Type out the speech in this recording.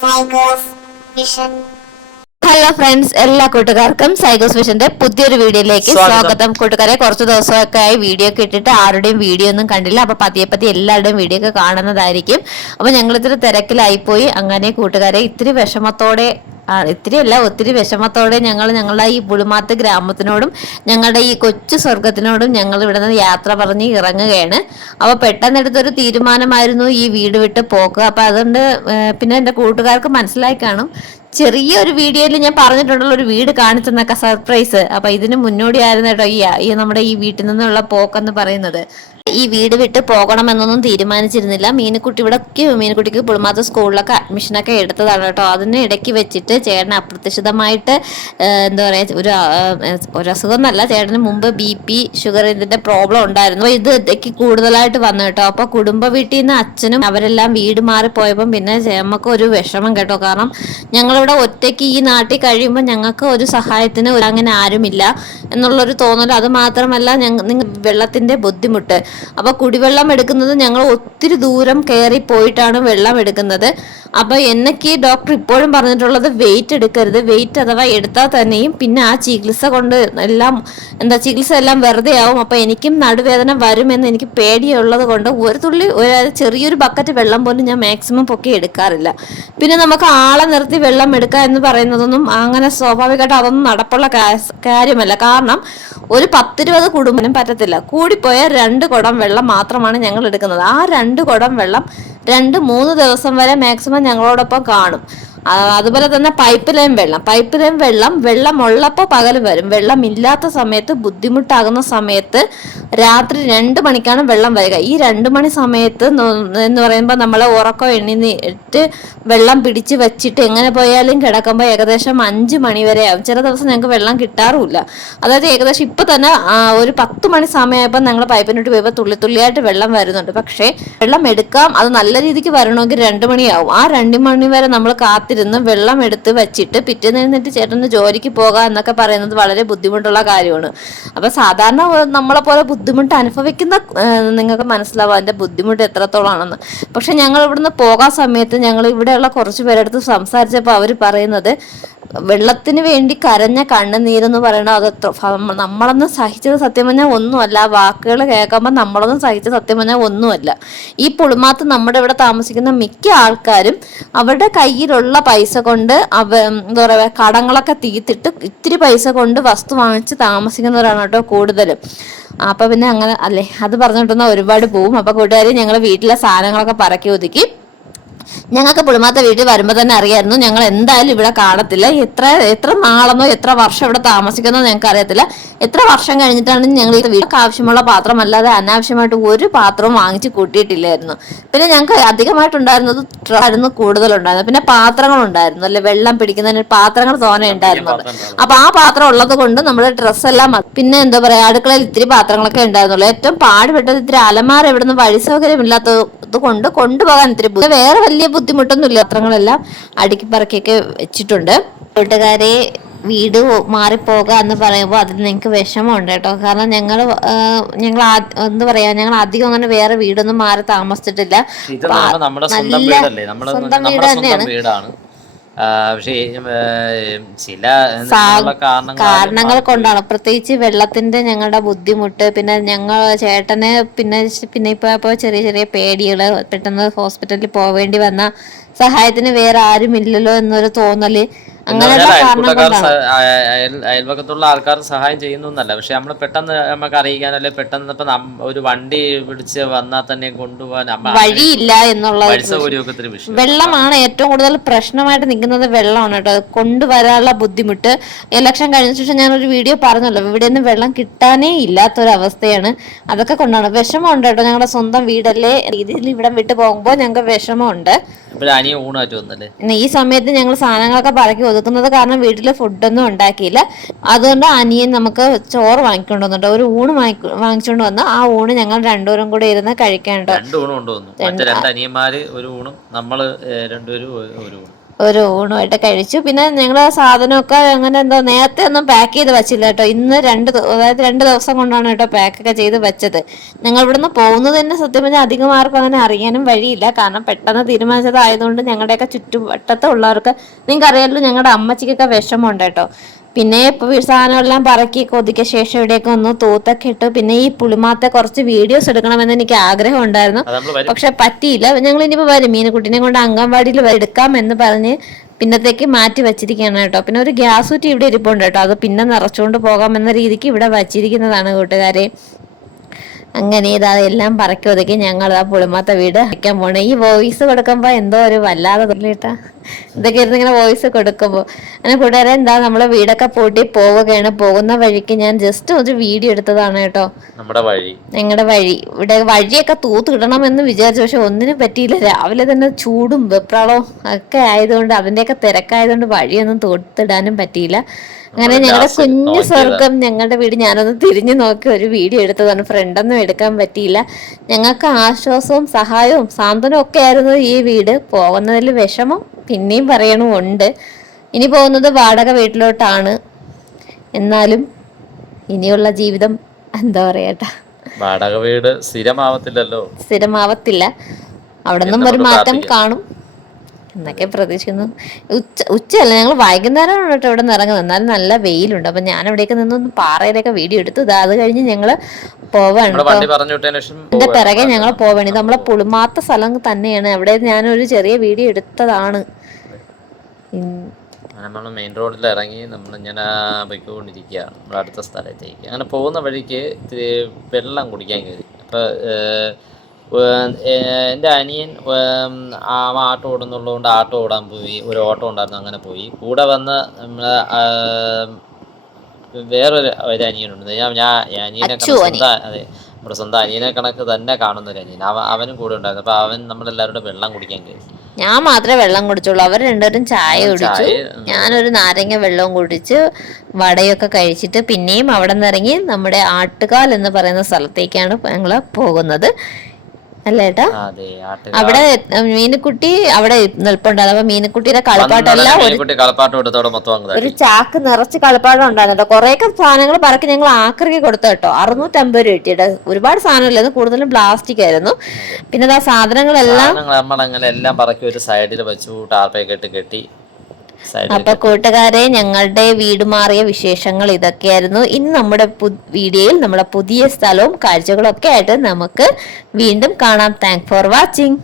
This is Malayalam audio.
സൈഗോസ് വിഷൻ. ഹലോ ഫ്രണ്ട്സ്, എല്ലാ കൂട്ടുകാർക്കും സൈഗോസ് വിഷന്റെ പുതിയൊരു വീഡിയോയിലേക്ക് സ്വാഗതം. കൂട്ടുകാരെ, കുറച്ച് ദിവസമൊക്കെ ആയി വീഡിയോ ഒക്കെ ഇട്ടിട്ട് ആരുടെയും വീഡിയോ ഒന്നും കണ്ടില്ല. അപ്പൊ പതിയെ എല്ലാവരുടെയും വീഡിയോ ഒക്കെ കാണുന്നതായിരിക്കും. അപ്പൊ ഞങ്ങൾ ഇത്തിരി തിരക്കിലായിപ്പോയി. അങ്ങനെ കൂട്ടുകാരെ, ഇത്തിരി വിഷമത്തോടെ, ഇത്തിരിയല്ല ഒത്തിരി വിഷമത്തോടെ ഞങ്ങളുടെ ഈ പുളിമാത്ത് ഗ്രാമത്തിനോടും ഞങ്ങളുടെ ഈ കൊച്ചു സ്വർഗത്തിനോടും ഞങ്ങൾ ഇവിടെ നിന്ന് യാത്ര പറഞ്ഞ് ഇറങ്ങുകയാണ്. അപ്പൊ പെട്ടെന്ന് എടുത്തൊരു തീരുമാനമായിരുന്നു ഈ വീട് വിട്ട് പോക്ക്. അപ്പൊ അതുകൊണ്ട് പിന്നെ എൻ്റെ കൂട്ടുകാർക്ക് മനസ്സിലായി കാണും, ചെറിയൊരു വീഡിയോയിൽ ഞാൻ പറഞ്ഞിട്ടുണ്ടല്ലോ ഒരു വീട് കാണിച്ചെന്നൊക്കെ, സർപ്രൈസ്. അപ്പൊ ഇതിന് മുന്നോടിയായിരുന്നു കേട്ടോ ഈ നമ്മുടെ ഈ വീട്ടിൽ നിന്നുള്ള പോക്കെന്ന് പറയുന്നത്. ഈ വീട് വിട്ട് പോകണമെന്നൊന്നും തീരുമാനിച്ചിരുന്നില്ല. മീനുക്കുട്ടിക്ക് പുളിമാത്ത സ്കൂളിലൊക്കെ അഡ്മിഷനൊക്കെ എടുത്തതാണ് കേട്ടോ. അതിന് ഇടയ്ക്ക് വെച്ചിട്ട് ചേട്ടൻ അപ്രതീക്ഷിതമായിട്ട് എന്താ പറയാ, ഒരു അസുഖം എന്നല്ല, ചേട്ടന് മുമ്പ് BP, ഷുഗർ, ഇതിന്റെ പ്രോബ്ലം ഉണ്ടായിരുന്നു. അപ്പൊ ഇത് ഇടയ്ക്ക് കൂടുതലായിട്ട് വന്നു കേട്ടോ. അപ്പൊ കുടുംബ വീട്ടിൽ നിന്ന് അച്ഛനും അവരെല്ലാം വീട് മാറിപ്പോയപ്പം പിന്നെ നമുക്ക് ഒരു വിഷമം കേട്ടോ. കാരണം ഞങ്ങളിവിടെ ഒറ്റയ്ക്ക് ഈ നാട്ടിൽ കഴിയുമ്പോൾ ഞങ്ങൾക്ക് ഒരു സഹായത്തിന് അങ്ങനെ ആരുമില്ല എന്നുള്ളൊരു തോന്നൽ. അത് മാത്രമല്ല, വെള്ളത്തിന്റെ ബുദ്ധിമുട്ട്. അപ്പൊ കുടിവെള്ളം എടുക്കുന്നത് ഞങ്ങൾ ഒത്തിരി ദൂരം കയറി പോയിട്ടാണ് വെള്ളം എടുക്കുന്നത്. അപ്പൊ എന്നൊക്കെ ഡോക്ടർ ഇപ്പോഴും പറഞ്ഞിട്ടുള്ളത്, വെയിറ്റ് എടുക്കരുത്. വെയിറ്റ് അഥവാ എടുത്താൽ തന്നെയും പിന്നെ ആ ചികിത്സ കൊണ്ട് ചികിത്സ എല്ലാം വെറുതെ ആവും. അപ്പൊ എനിക്കും നടുവേദന വരുമെന്ന് എനിക്ക് പേടിയുള്ളത് കൊണ്ട് ചെറിയൊരു ബക്കറ്റ് വെള്ളം പോലും ഞാൻ മാക്സിമം പൊക്കി എടുക്കാറില്ല. പിന്നെ നമുക്ക് ആളെ നിർത്തി വെള്ളം എടുക്കുക എന്ന് പറയുന്നതൊന്നും അങ്ങനെ സ്വാഭാവികമായിട്ട് അതൊന്നും നടപ്പുള്ള കാര്യമല്ല. കാരണം ഒരു 10-20 കുടുംബനും പറ്റത്തില്ല. കൂടിപ്പോയ 2 കുടം വെള്ളം മാത്രമാണ് ഞങ്ങൾ എടുക്കുന്നത്. ആ 2 കുടം വെള്ളം 2-3 ദിവസം വരെ മാക്സിമം ഞങ്ങളോടൊപ്പം കാണും. അതുപോലെ തന്നെ പൈപ്പ് ലൈൻ വെള്ളം ഉള്ളപ്പോൾ പകൽ വരും. വെള്ളം ഇല്ലാത്ത സമയത്ത്, ബുദ്ധിമുട്ടാകുന്ന സമയത്ത് രാത്രി 2 മണിക്കാണ് വെള്ളം വരിക. ഈ 2 മണി സമയത്ത് എന്ന് പറയുമ്പോൾ നമ്മൾ ഉറക്കം എണ്ണിട്ട് വെള്ളം പിടിച്ച് വെച്ചിട്ട് എങ്ങനെ പോയാലും കിടക്കുമ്പോൾ ഏകദേശം 5 മണി വരെ ആവും. ചില ദിവസം ഞങ്ങൾക്ക് വെള്ളം കിട്ടാറുമില്ല. അതായത് ഏകദേശം ഇപ്പൊ തന്നെ ഒരു 10 മണി സമയമായപ്പോൾ ഞങ്ങൾ പൈപ്പിനിട്ട് പോയപ്പോൾ തുള്ളിയായിട്ട് വെള്ളം വരുന്നുണ്ട്. പക്ഷേ വെള്ളം എടുക്കാം, അത് നല്ല രീതിക്ക് വരണമെങ്കിൽ 2 മണിയാവും. ആ 2 മണി വരെ നമ്മൾ കാത്തിരുന്ന് വെള്ളം എടുത്ത് വെച്ചിട്ട് പിറ്റേന്ന് എഴുന്നേറ്റ് ചേട്ടന് ജോലിക്ക് പോകാം എന്നൊക്കെ പറയുന്നത് വളരെ ബുദ്ധിമുട്ടുള്ള കാര്യമാണ്. അപ്പൊ സാധാരണ നമ്മളെ പോലെ ബുദ്ധിമുട്ട് അനുഭവിക്കുന്ന നിങ്ങൾക്ക് മനസ്സിലാവും അതിന്റെ ബുദ്ധിമുട്ട് എത്രത്തോളാണെന്ന്. പക്ഷെ ഞങ്ങൾ ഇവിടുന്ന് പോകാൻ സമയത്ത് ഞങ്ങൾ ഇവിടെയുള്ള കുറച്ച് പേരെടുത്ത് സംസാരിച്ചപ്പോൾ അവർ പറയുന്നത്, വെള്ളത്തിന് വേണ്ടി കരഞ്ഞ കണ്ണുനീരെന്ന് പറയണത് അത് നമ്മളൊന്നും സഹിച്ചത് സത്യം പറഞ്ഞാൽ ഒന്നുമല്ല. വാക്കുകൾ കേൾക്കുമ്പോൾ നമ്മളൊന്നും സഹിച്ചത് സത്യം പറഞ്ഞാൽ ഒന്നുമല്ല. ഈ പുളിമാത്ത് നമ്മുടെ ഇവിടെ താമസിക്കുന്ന മിക്ക ആൾക്കാരും അവരുടെ കയ്യിലുള്ള പൈസ കൊണ്ട് എന്താ പറയുക, കടങ്ങളൊക്കെ തീർത്തിട്ട് ഇത്തിരി പൈസ കൊണ്ട് വസ്തു വാങ്ങിച്ച് താമസിക്കുന്നവരാണ് കേട്ടോ കൂടുതലും. അപ്പൊ പിന്നെ അങ്ങനെ അല്ലേ, അത് പറഞ്ഞിട്ടുണ്ടെന്നാൽ ഒരുപാട് പോവും. അപ്പൊ കൂട്ടുകാരി, ഞങ്ങൾ വീട്ടിലെ സാധനങ്ങളൊക്കെ പറക്കി ഒതുക്കി. ഞങ്ങൾക്ക് പുളിമാത്ത വീട്ടിൽ വരുമ്പോൾ തന്നെ അറിയായിരുന്നു ഞങ്ങൾ എന്തായാലും ഇവിടെ കാണത്തില്ല. എത്ര നാളെന്നോ എത്ര വർഷം ഇവിടെ താമസിക്കുന്നോ ഞങ്ങൾക്ക് അറിയത്തില്ല. എത്ര വർഷം കഴിഞ്ഞിട്ടാണ് ഞങ്ങൾ ഈ വീട്ടിൽ ആവശ്യമുള്ള പാത്രം അല്ലാതെ അനാവശ്യമായിട്ട് ഒരു പാത്രവും വാങ്ങിച്ച് കൂട്ടിയിട്ടില്ലായിരുന്നു. പിന്നെ ഞങ്ങൾക്ക് അധികമായിട്ടുണ്ടായിരുന്നത് ആയിരുന്നു കൂടുതലുണ്ടായിരുന്നു. പിന്നെ പാത്രങ്ങളുണ്ടായിരുന്നു, അല്ലെ വെള്ളം പിടിക്കുന്നതിന് പാത്രങ്ങൾ തോനെ ഉണ്ടായിരുന്നുള്ളൂ. അപ്പൊ ആ പാത്രം ഉള്ളത് കൊണ്ട് നമ്മുടെ ഡ്രസ്സെല്ലാം, പിന്നെ എന്താ പറയാ, അടുക്കളയിൽ ഇത്തിരി പാത്രങ്ങളൊക്കെ ഉണ്ടായിരുന്നുള്ളൂ. ഏറ്റവും പാടുപെട്ടത് ഇത്തിരി അലമാര ഇവിടുന്ന് വഴി സൗകര്യം ഇല്ലാത്തത് കൊണ്ട് കൊണ്ടുപോകാൻ ഇത്തിരി വേറെ വലിയ ബുദ്ധിമുട്ടൊന്നുമില്ല. പാത്രങ്ങളെല്ലാം അടുക്കി പറക്കിയൊക്കെ വെച്ചിട്ടുണ്ട്. കൂട്ടുകാരെ, വീട് മാറിപ്പോകുക എന്ന് പറയുമ്പോൾ അതിൽ നിങ്ങൾക്ക് വിഷമമുണ്ട് കേട്ടോ. കാരണം ഞങ്ങൾ എന്താ പറയാ, ഞങ്ങൾ അധികം അങ്ങനെ വേറെ വീടൊന്നും മാറി താമസിച്ചിട്ടില്ല. സ്വന്തം വീട് തന്നെയാണ്. പക്ഷേ ചില കാരണങ്ങൾ കൊണ്ടാണ്, പ്രത്യേകിച്ച് വെള്ളത്തിന്റെ ഞങ്ങളുടെ ബുദ്ധിമുട്ട്. പിന്നെ ചേട്ടന് പിന്നെ ഇപ്പൊ ചെറിയ പേടികള്, പെട്ടെന്ന് ഹോസ്പിറ്റലിൽ പോവേണ്ടി വന്ന സഹായത്തിന് വേറെ ആരും ഇല്ലല്ലോ എന്നൊരു തോന്നല്, അയൽവക്കത്തുള്ള ആൾക്കാർ സഹായം ചെയ്യുന്നല്ല. പക്ഷെ നമ്മൾ പെട്ടെന്ന് നമുക്ക് അറിയിക്കാനല്ലേ, പെട്ടെന്ന് ഇപ്പൊ ഒരു വണ്ടി പിടിച്ച് വന്നാൽ തന്നെ കൊണ്ടുപോകാൻ വഴിയില്ല എന്നുള്ള വെള്ളമാണ് ഏറ്റവും കൂടുതൽ പ്രശ്നമായിട്ട് നിൽക്കുന്നത്. വെള്ളമാണ് കേട്ടോ, കൊണ്ടുവരാനുള്ള ബുദ്ധിമുട്ട്. ഇലക്ഷൻ കഴിഞ്ഞ ശേഷം ഞാനൊരു വീഡിയോ പറഞ്ഞല്ലോ, ഇവിടെ നിന്ന് വെള്ളം കിട്ടാനേ ഇല്ലാത്തൊരവസ്ഥയാണ്. അതൊക്കെ കൊണ്ടാണ് വിഷമമുണ്ട് കേട്ടോ. ഞങ്ങളുടെ സ്വന്തം വീടല്ലേ, രീതിയിൽ ഇവിടം വിട്ട് പോകുമ്പോൾ ഞങ്ങൾക്ക് വിഷമമുണ്ട്. ഈ സമയത്ത് ഞങ്ങൾ സാധനങ്ങളൊക്കെ പറക്കി ഒതുക്കുന്നത് കാരണം വീട്ടില് ഫുഡൊന്നും ഉണ്ടാക്കിയില്ല. അതുകൊണ്ട് അനിയൻ നമുക്ക് ചോറ് വാങ്ങിക്കൊണ്ട് വന്നിട്ട് ഒരു ഊണ് വാങ്ങിച്ചോണ്ട് വന്ന് ആ ഊണ് ഞങ്ങൾ രണ്ടുപേരും കൂടെ ഇരുന്ന് കഴിക്കാനുണ്ടോ. 2 ഊണ് കൊണ്ടുവന്നു. 2 അനിയന്മാര് ഒരു ഊണും നമ്മള് രണ്ടുപേരും ഒരു ഊണും. ഒരു ഊണുമായിട്ട് കഴിച്ചു. പിന്നെ ഞങ്ങൾ സാധനമൊക്കെ അങ്ങനെ എന്തോ നേരത്തെ ഒന്നും പാക്ക് ചെയ്ത് വെച്ചില്ല കേട്ടോ. ഇന്ന് അതായത് 2 ദിവസം കൊണ്ടാണ് കേട്ടോ പാക്കൊക്കെ ചെയ്ത് വെച്ചത്. ഞങ്ങൾ ഇവിടുന്ന് പോകുന്നത് തന്നെ സത്യം പറഞ്ഞാൽ അധികം ആർക്കും അങ്ങനെ അറിയാനും വഴിയില്ല. കാരണം പെട്ടെന്ന് തീരുമാനിച്ചതായതുകൊണ്ട് ഞങ്ങളുടെയൊക്കെ ചുറ്റുവട്ടത്തുള്ളവർക്ക് നിങ്ങൾക്ക് അറിയാമല്ലോ, ഞങ്ങളുടെ അമ്മച്ചിക്കൊക്കെ വിഷമമുണ്ട് കേട്ടോ. പിന്നെ സാധനമെല്ലാം പറക്കി കൊതിക്ക ശേഷം ഇവിടെയൊക്കെ ഒന്ന് തൂത്തൊക്കെ ഇട്ടു. പിന്നെ ഈ പുളിമാത്തെ കുറച്ച് വീഡിയോസ് എടുക്കണമെന്ന് എനിക്ക് ആഗ്രഹം ഉണ്ടായിരുന്നു, പക്ഷെ പറ്റിയില്ല. ഞങ്ങൾ ഇനിയിപ്പോൾ വരും, മീനുകുട്ടിനെ കൊണ്ട് അംഗൻവാടിയിൽ എടുക്കാം എന്ന് പറഞ്ഞ് പിന്നത്തേക്ക് മാറ്റി വെച്ചിരിക്കുകയാണ് കേട്ടോ. പിന്നെ ഒരു ഗ്യാസ് കുറ്റി ഇവിടെ ഇരിപ്പുണ്ട് കേട്ടോ, അത് പിന്നെ നിറച്ചുകൊണ്ട് പോകാം എന്ന രീതിക്ക് ഇവിടെ വച്ചിരിക്കുന്നതാണ് കൂട്ടുകാരെ. അങ്ങനെ ഇതാ എല്ലാം പറക്കി ഒതുക്കി ഞങ്ങൾ ആ പുളിമാത്ത വീട് വയ്ക്കാൻ പോണേ. ഈ വോയിസ് കൊടുക്കുമ്പോൾ എന്തോ ഒരു വല്ലാതെ തോന്നിട്ടാ, ഇതൊക്കെ ഇരുന്ന് ഇങ്ങനെ വോയിസ് കൊടുക്കുമ്പോൾ. അങ്ങനെ കൂട്ടുകാരെ എന്താ നമ്മളെ വീടൊക്കെ പൂട്ടി പോവുകയാണ്. പോകുന്ന വഴിക്ക് ഞാൻ ജസ്റ്റ് ഒരു വീഡിയോ എടുത്തതാണ് കേട്ടോ. ഞങ്ങളുടെ വഴി ഇവിടെ വഴിയൊക്കെ തൂത്ത് കിട്ടണമെന്ന് വിചാരിച്ചു, പക്ഷെ ഒന്നിനും പറ്റിയില്ല. രാവിലെ തന്നെ ചൂടും വെപ്രാളവും ഒക്കെ ആയതുകൊണ്ട്, അതിൻ്റെയൊക്കെ തിരക്കായതുകൊണ്ട് വഴിയൊന്നും തൂത്തിടാനും പറ്റിയില്ല. അങ്ങനെ ഞങ്ങളുടെ കുഞ്ഞു സ്വർഗം, ഞങ്ങളുടെ വീട് ഞാനൊന്ന് തിരിഞ്ഞു നോക്കി ഒരു വീഡിയോ എടുത്തതാണ്. ഫ്രണ്ടൊന്നും എടുക്കാൻ പറ്റിയില്ല. ഞങ്ങൾക്ക് ആശ്വാസവും സഹായവും സാന്ത്വനവും ഒക്കെ ആയിരുന്നു ഈ വീട്. പോകുന്നതിൽ വിഷമം പിന്നെയും പറയണമുണ്ട്. ഇനി പോകുന്നത് വാടക വീട്ടിലോട്ടാണ്. എന്നാലും ഇനിയുള്ള ജീവിതം എന്താ പറയട്ടാ, വാടക വീട് സ്ഥിരമാവത്തില്ല. അവിടെ നിന്നും ഒരു മാറ്റം കാണും എന്നൊക്കെ പ്രതീക്ഷിക്കുന്നു. ഉച്ചയല്ല, ഞങ്ങൾ വൈകുന്നേരമാണ് കേട്ടോ ഇവിടെ നിന്ന് ഇറങ്ങുന്നത്. എന്നാലും നല്ല വെയിലുണ്ട്. അപ്പം ഞാൻ ഇവിടേക്ക് നിന്നൊന്ന് പാറയിലൊക്കെ വീഡിയോ എടുത്തു. അത് കഴിഞ്ഞ് ഞങ്ങൾ പോവാണ് കേട്ടോ. എന്റെ പിറകെ ഞങ്ങൾ പോവാണ്. ഇത് നമ്മളെ പുളിമാത്ത സ്ഥലം തന്നെയാണ്. അവിടെ ഞാനൊരു ചെറിയ വീഡിയോ എടുത്തതാണ്. നമ്മൾ മെയിൻ റോഡിൽ ഇറങ്ങി നമ്മളിങ്ങനെ പോയിക്കൊണ്ടിരിക്കുക നമ്മുടെ അടുത്ത സ്ഥലത്തേക്ക്. അങ്ങനെ പോകുന്ന വഴിക്ക് ഇത്തിരി വെള്ളം കുടിക്കാൻ കയറി. അപ്പോൾ എൻ്റെ അനിയൻ ആട്ടോ ഓടുന്നുള്ളതുകൊണ്ട് ആട്ടോ ഓടാൻ പോയി. ഒരു ഓട്ടോ ഉണ്ടായിരുന്നു, അങ്ങനെ പോയി. കൂടെ വന്ന് നമ്മളെ വേറൊരു അനിയനുണ്ട്. അനിയനെ അതെ, നമ്മുടെ സ്വന്തം അനിയനെ കണക്ക് തന്നെ കാണുന്ന ഒരു അനിയൻ. അവനും കൂടെ ഉണ്ടായിരുന്നു. അപ്പോൾ അവൻ നമ്മളെല്ലാവരുടെ വെള്ളം കുടിക്കാൻ കയറി. ഞാൻ മാത്രമേ വെള്ളം കുടിച്ചുള്ളൂ. അവർ രണ്ടുപേരും ചായ കുടിച്ചു. ഞാനൊരു നാരങ്ങ വെള്ളവും കുടിച്ച് വടയൊക്കെ കഴിച്ചിട്ട് പിന്നെയും അവിടെ നിന്ന് ഇറങ്ങി നമ്മുടെ ആട്ടുകാൽ എന്ന് പറയുന്ന സ്ഥലത്തേക്കാണ് ഞങ്ങൾ പോകുന്നത്. അല്ലേട്ടാ, അവിടെ മീനുക്കുട്ടി അവിടെ നിൽപ്പുണ്ടായിരുന്നു. അപ്പൊ മീനുക്കുട്ടിയുടെ കളിപ്പാട്ടെല്ലാം ഒരു ചാക്ക് നിറച്ച് കളിപ്പാട്ടം ഉണ്ടായിരുന്നു. കുറേയൊക്കെ സാധനങ്ങൾ പറക്കി ഞങ്ങൾ ആക്രിക്ക് കൊടുത്തു കേട്ടോ. 650 രൂപ കിട്ടിയിട്ട്. ഒരുപാട് സാധനമില്ലായിരുന്നു, കൂടുതലും പ്ലാസ്റ്റിക് ആയിരുന്നു. പിന്നെ ആ സാധനങ്ങളെല്ലാം നമ്മളെല്ലാം പറക്കി ഒരു സൈഡിൽ വെച്ചു, ടാർപ്പയൊക്കെ കെട്ടി. അപ്പൊ കൂട്ടുകാരെ, ഞങ്ങളുടെ വീട് മാറിയ വിശേഷങ്ങൾ ഇതൊക്കെയായിരുന്നു. ഇനി നമ്മുടെ വീഡിയോയിൽ നമ്മളെ പുതിയ സ്ഥലവും കാഴ്ചകളും ഒക്കെ ആയിട്ട് നമുക്ക് വീണ്ടും കാണാം. Thank for watching.